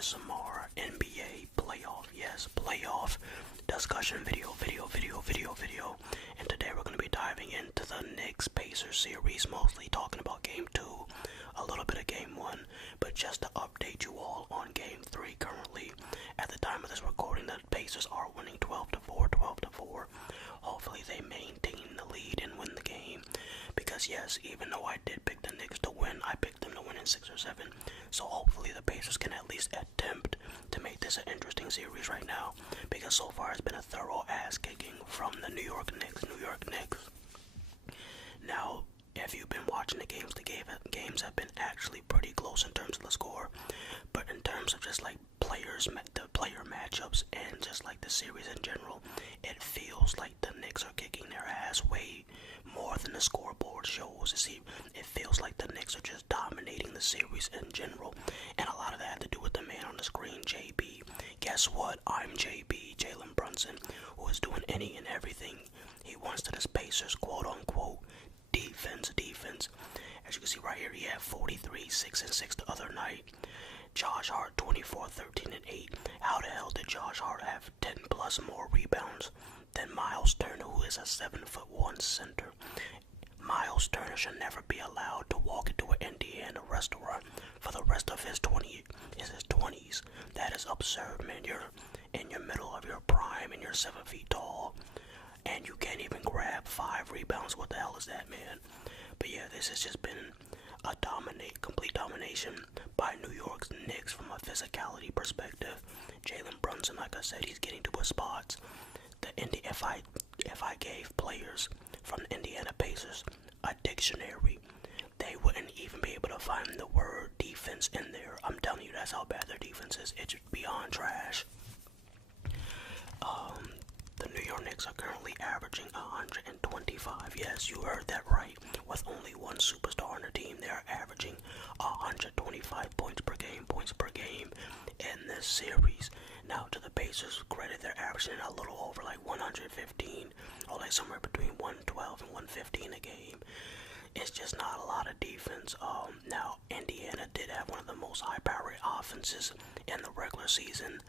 ASMR NBA playoff, yes, playoff discussion video. And today we're going to be diving into the Knicks Pacers series, mostly talking about game 2, a little bit of game 1, but just to update you all on game 3 currently. At the time of this recording, the Pacers are winning 12-4. Hopefully they maintain the lead and win the game. Because yes, even though I did pick the Knicks to win, I picked them to win in 6 or 7. So hopefully the Pacers can at least attempt to make this an interesting series right now. Because so far it's been a thorough ass kicking from the New York Knicks. Now, if you've been watching the games, games have been actually pretty close in terms of the score. But in terms of just like the player matchups and just like the series in general, it feels like the Knicks are kicking their ass way more than the scoreboard shows. It feels like the Knicks are just dominating the series in general, and a lot of that had to do with the man on the screen, JB. Guess what? I'm JB, Jalen Brunson, who is doing any and everything he wants to this Pacers quote-unquote defense. As you can see right here, he had 43, 6 and 6 the other night. Josh Hart 24, 13 and 8. How the hell did Josh Hart have 10 plus more rebounds than Miles Turner, who is a 7'1" center? Miles Turner should never be allowed to walk into an Indiana restaurant for the rest of his 20s. That is absurd, man. You're in your middle of your prime and you're 7 feet tall, and you can't even grab 5 rebounds. What the hell is that, man? But yeah, this has just been a complete domination by New York's Knicks from a physicality perspective. Jalen Brunson, like I said, he's getting to his spots. If I gave players from the Indiana Pacers a dictionary, they wouldn't even be able to find the word defense in there. I'm telling you, that's how bad their defense is. It's beyond trash. The New York Knicks are currently averaging 125. Yes, you heard that right. With only one superstar on their team, they are averaging 125 points per game in this series. Now, to the Pacers' credit, they're averaging a little over like 115, or like somewhere between 112 and 115 a game. It's just not a lot of defense. Now, Indiana did have one of the most high-powered offenses in the regular season,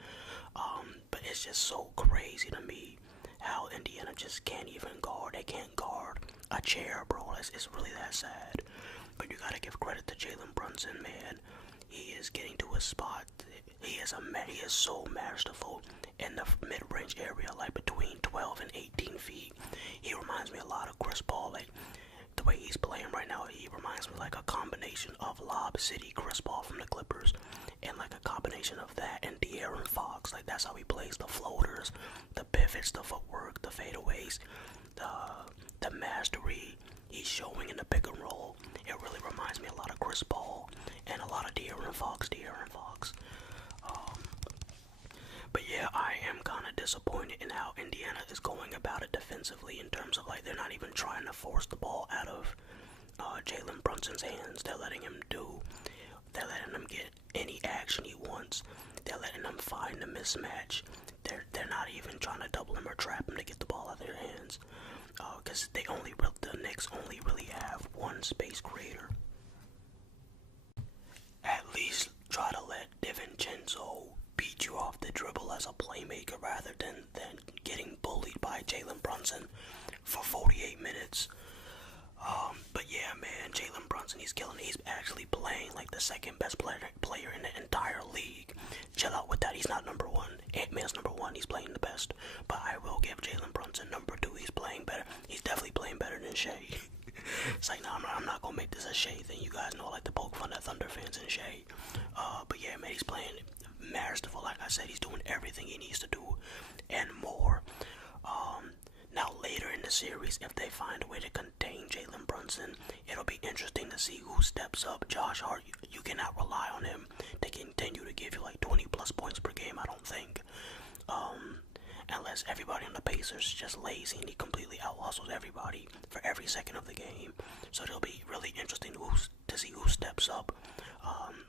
but it's just so crazy to me how Indiana just can't even guard. They can't guard a chair, bro. It's really that sad. But you gotta give credit to Jalen Brunson, man. He is getting to his spot. He is so masterful in the mid-range area, like between 12 and 18 feet. He reminds me a lot of Chris Paul. Like, the way he's playing right now, he reminds me like a combination of Lob City Chris Paul from the Clippers, and like a combination of that and De'Aaron Fox. Like, that's how he plays the floaters, the pivots, the footwork, the fadeaways, the mastery he's showing in the pick and roll. It really reminds me a lot of Chris Paul and a lot of De'Aaron Fox. But yeah, I am kind of disappointed in how Indiana is going about it defensively, in terms of like they're not even trying to force the ball out of Jalen Brunson's hands. They're letting him get any action he wants. They're letting him find the mismatch. They're not even trying to double him or trap him to get the ball out of their hands. Because the Knicks only really have one space creator. At least try to let DiVincenzo beat you off the dribble as a playmaker rather than getting bullied by Jalen Brunson for 48 minutes. But yeah, man, Jalen Brunson, he's killing it. He's actually playing like the second best player in the entire league. Chill out with that. He's not number 1. Ant-Man's number 1. He's playing the best. But I will give Jalen Brunson number 2. He's playing better. He's definitely playing better than Shea. It's like, no, I'm not gonna make this a Shea thing. You guys know I like to poke fun at Thunder fans and Shea. But yeah, man, he's playing masterful. Like I said, he's doing everything he needs to do and more. Now later in the series, if they find a way to contain Jalen Brunson, it'll be interesting to see who steps up. Josh Hart, you cannot rely on him to continue to give you like 20 plus points per game, I don't think. Unless everybody on the Pacers is just lazy and he completely out-hustles everybody for every second of the game. So it'll be really interesting to see who steps up.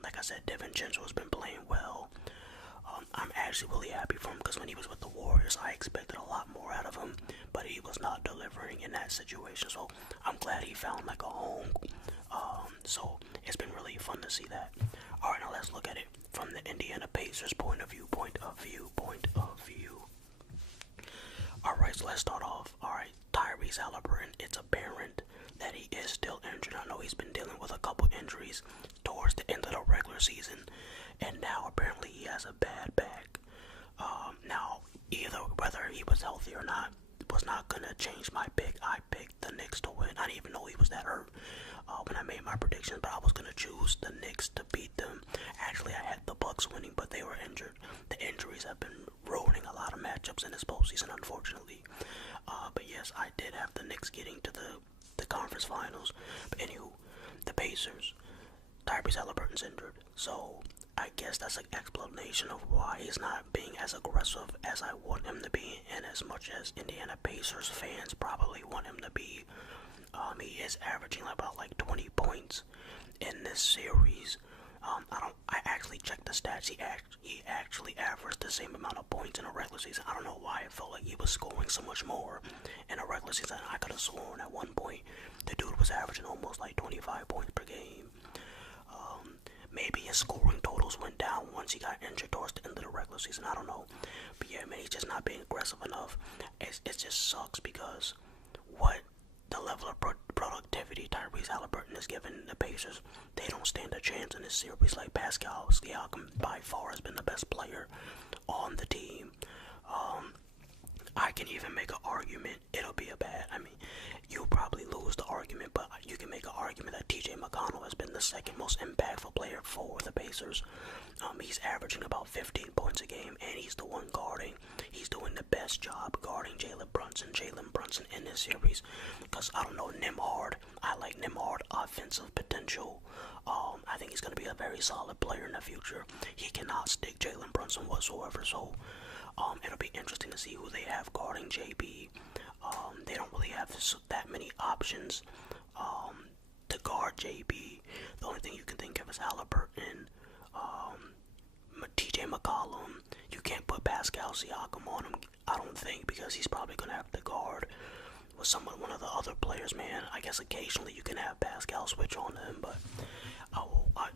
Like I said, DiVincenzo has been playing well. I'm actually really happy for him, because when he was with the Warriors, I expected a lot more out of him, but he was not delivering in that situation. So I'm glad he found like a home. So it's been really fun to see that. Alright, now let's look at it from the Indiana Pacers point of view. Alright, so let's start off. Alright, Tyrese Halliburton, it's apparent that he is still injured. I know he's been dealing with a couple injuries towards the end of the regular season, and now apparently he has a bad back. Now, either whether he was healthy or not was not gonna change my pick. I picked the Knicks to win. I didn't even know he was that hurt when I made my predictions, but I was gonna choose the Knicks to beat them. Actually, I had the Bucks winning, but they were injured. The injuries have been ruining a lot of matchups in this postseason, unfortunately. But yes, I did have the Knicks getting to the conference finals. But anywho, the Pacers, Tyrese Halliburton's injured, so I guess that's an explanation of why he's not being as aggressive as I want him to be, and as much as Indiana Pacers fans probably want him to be. He is averaging about like 20 points in this series. I actually checked the stats. He actually averaged the same amount of points in a regular season. I don't know why I felt like he was scoring so much more in a regular season. I could have sworn at one point the dude was averaging almost like 25 points per game. Maybe his scoring totals went down once he got injured towards the end of the regular season. I don't know. But yeah, man, he's just not being aggressive enough. It just sucks because what the level of productivity Tyrese Halliburton is giving the Pacers, they don't stand a chance in this series. Like Pascal Siakam by far has been the best player on the team. I can even make an argument it'll be a bad. I mean, you'll probably lose the argument, but you can make an argument that TJ McConnell has been the second most impactful player for the Pacers. He's averaging about 15 points a game, and he's the one guarding. He's doing the best job guarding Jalen Brunson in this series. Because I don't know, Nembhard. I like Nembhard offensive potential. I think he's going to be a very solid player in the future. He cannot stick Jalen Brunson whatsoever. So it'll be interesting to see who they have guarding JB. They don't really have that many options to guard JB. The only thing you can think of is Halliburton, TJ McCollum. You can't put Pascal Siakam on him, I don't think, because he's probably going to have to guard with one of the other players, man. I guess occasionally you can have Pascal switch on him, but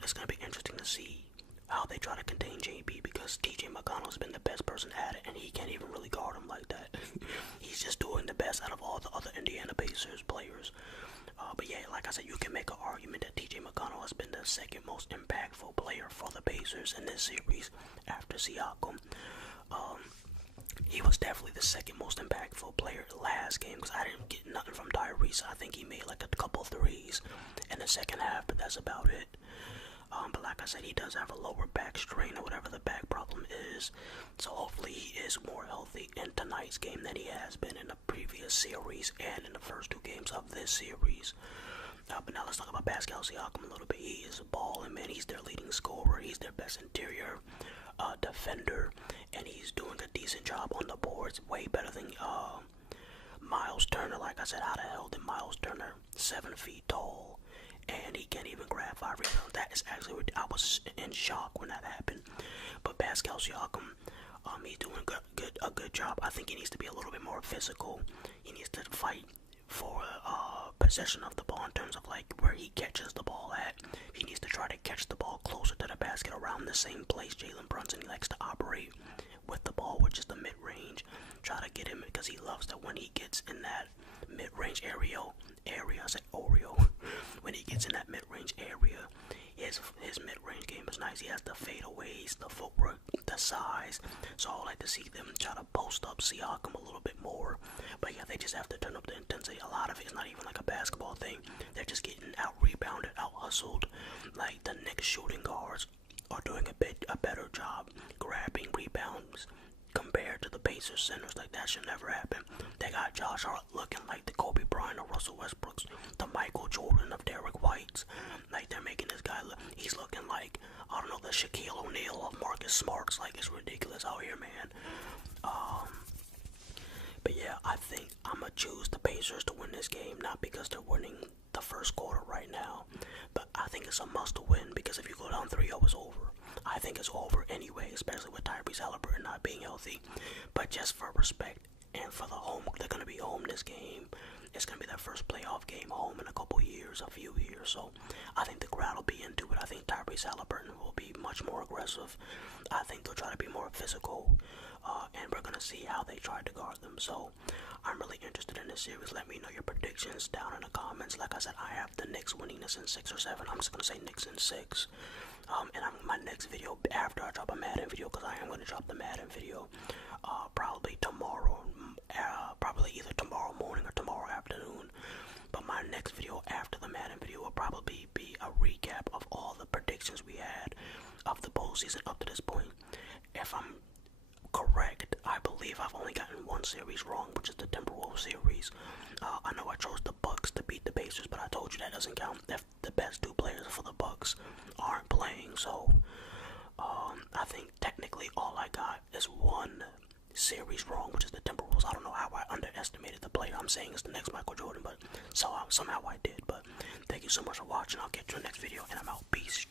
it's going to be interesting to see how they try to contain JB, because TJ McConnell has been the best person at it, and he can't even really guard him like that. He's just doing the best out of all the other Indiana Pacers players. But yeah, like I said, you can make an argument that TJ McConnell has been the second most impactful player for the Pacers in this series after Siakam. He was definitely the second most impactful player last game, because I didn't get nothing from Tyrese. I think he made like a couple threes in the second half, but that's about it. But like I said, he does have a lower back strain or whatever the back problem is. So hopefully he is more healthy in tonight's game than he has been in the previous series and in the first two games of this series. But now let's talk about Pascal Siakam a little bit. He is balling, man. He's their leading scorer. He's their best interior defender. And he's doing a decent job on the boards. Way better than Miles Turner. Like I said, how the hell did Miles Turner, 7 feet tall, and he can't even grab 5 rebounds? That is actually, I was in shock when that happened. But Pascal Siakam, he's doing a good job. I think he needs to be a little bit more physical. He needs to fight for possession of the ball in terms of like where he catches the ball at. He needs to try to catch the ball closer to the basket, around the same place Jalen Brunson. He likes to operate with the ball, which is the mid-range. Try to get him, because he loves that when he gets in that mid-range area, I said Oreo. When he gets in that mid-range area, his mid-range game is nice. He has the fadeaways, the footwork, the size. So I like to see them try to post up Siakam a little bit more. But yeah, they just have to turn up the intensity. A lot of it is not even like a basketball thing. They're just getting out-rebounded, out-hustled. Like the Knicks shooting guards are doing a better job grabbing rebounds compared to the Pacers centers. Like, that should never happen. They got Josh Hart looking like the Kobe Bryant of Russell Westbrooks, the Michael Jordan of Derek White's. Like, they're making this guy look, he's looking like, I don't know, the Shaquille O'Neal of Marcus Smarts. Like, it's ridiculous out here, man. But yeah, I think I'm going to choose the Pacers to win this game, not because they're winning the first quarter right now, but I think it's a must win, because if you go down 3-0, it's over. I think it's over anyway, especially with Tyrese Halliburton not being healthy. But just for respect and for the home, they're going to be home this game. it's gonna be their first playoff game home in a few years. So I think the crowd will be into it. I think Tyrese Halliburton will be much more aggressive. I think they'll try to be more physical, and we're gonna see how they try to guard them. So I'm really interested in this series. Let me know your predictions down in the comments. Like I said, I have the Knicks winning this in 6 or 7. I'm just gonna say Knicks in 6. And my next video after I drop a Madden video, because I am gonna drop the Madden video probably tomorrow, probably either tomorrow morning or tomorrow afternoon. But my next video after the Madden video will probably be a recap of all the predictions we had of the postseason up to this point. If I'm correct, I believe I've only gotten one series wrong, which is the Timberwolves series. I know I chose the Bucks to beat the Pacers, but I told you that doesn't count if the best 2 players for the Bucks aren't playing. So I think technically all I got is one series wrong, which is the Timberwolves. I don't know how I underestimated the player I'm saying is the next Michael Jordan, but somehow I did. But thank you so much for watching. I'll get you in the next video, and I'm out. Peace.